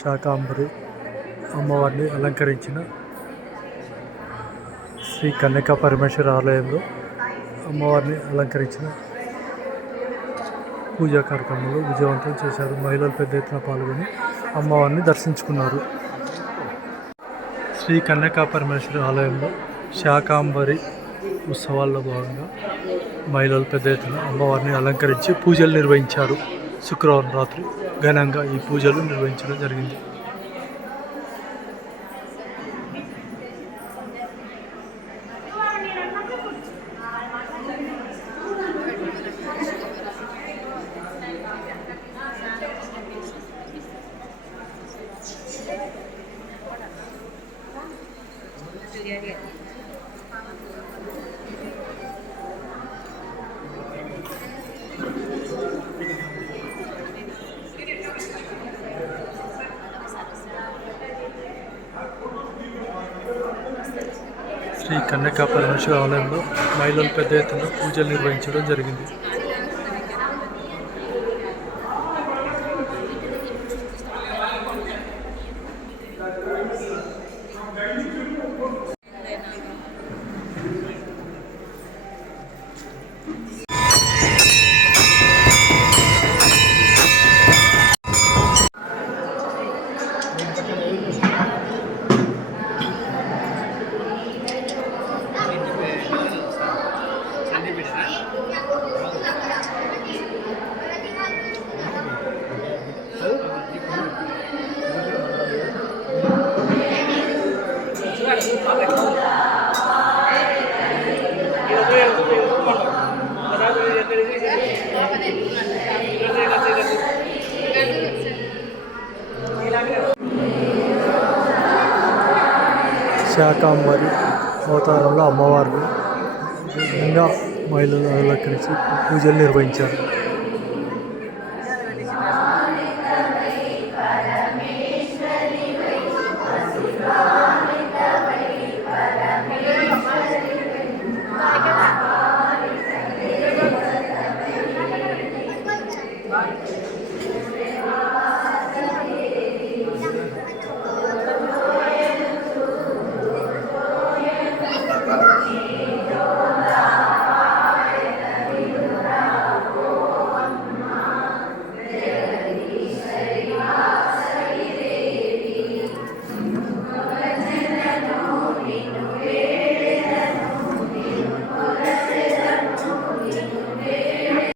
శాకాంబరి అమ్మవారిని అలంకరించిన శ్రీ కన్యకా పరమేశ్వర ఆలయంలో అమ్మవారిని అలంకరించిన పూజా కార్యక్రమంలో విజయవంతం చేశారు. మహిళలు పెద్ద ఎత్తున పాల్గొని అమ్మవారిని దర్శించుకున్నారు. శ్రీ కన్యకా పరమేశ్వరి ఆలయంలో శాకాంబరి ఉత్సవాల్లో భాగంగా మహిళలు పెద్ద ఎత్తున అమ్మవారిని అలంకరించి పూజలు నిర్వహించారు. శుక్రవారం రాత్రి ఘనంగా ఈ పూజలు నిర్వహించడం జరిగింది. శ్రీ కన్యకా పరమేశ్వర ఆలయంలో మహిళలు పెద్ద ఎత్తున పూజలు నిర్వహించడం జరిగింది. శాకాంబరి అవతారంలో అమ్మవారిని ఇంకా మహిళలు అలంకరించి పూజలు నిర్వహించారు.